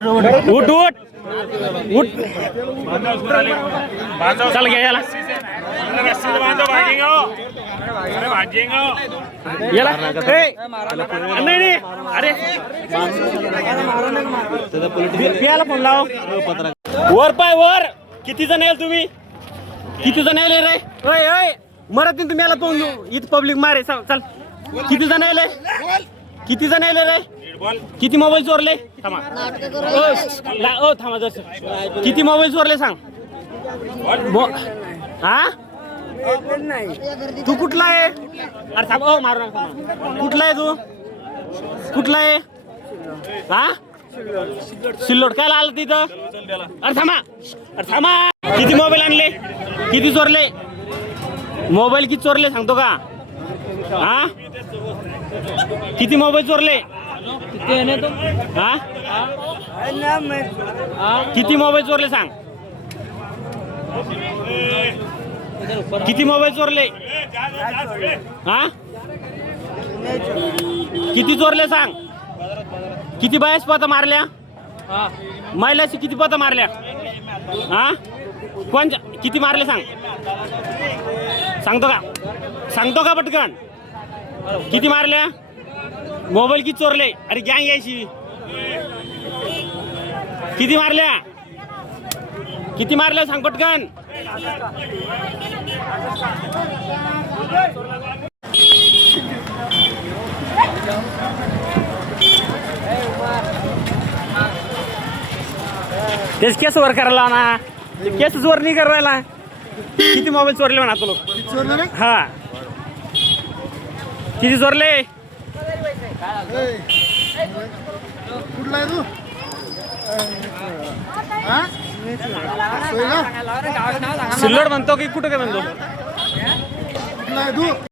उठ उठ उठ चल घ्या याला याला नाही नाही अरे पियाला फोन लाव वर पाय वर किती जण येईल तुम्ही किती जण येईल रे ओय ओय मरत नाही तुम्ही याला पाहून इथं पब्लिक मारे चल किती जण येईल किती जण येईल रे किती मोबाईल चोरले थांबा ओ थांबा जसं किती मोबाईल चोरले सांग हा तू कुठला आहे अरे थांब ओ मारू नका कुठला आहे तू कुठला आहे हा सिल्लोड काय आलं तिथं अरे थांबा किती मोबाईल आणले किती चोरले मोबाईल किती चोरले सांगतो का हा किती मोबाईल चोरले हा किती मोबाईल चोरले सांग किती मोबाईल चोरले हा किती चोरले सांग किती बायास पता मारल्या महिलाची किती पता मारल्या हा कोणच्या किती मारले सांगतो का पटकन किती मारल्या मोबाईल किती चोरले अरे गँग यायची किती मारल्या सांग पटकन तेच केस वर करायला ना केस वर नाही करायला किती मोबाईल चोरले म्हणा तो लोक हा किती चोरले कुठला आहे तू सिल्लोड म्हणतो की कुठं काय म्हणतो कुठला आहे तू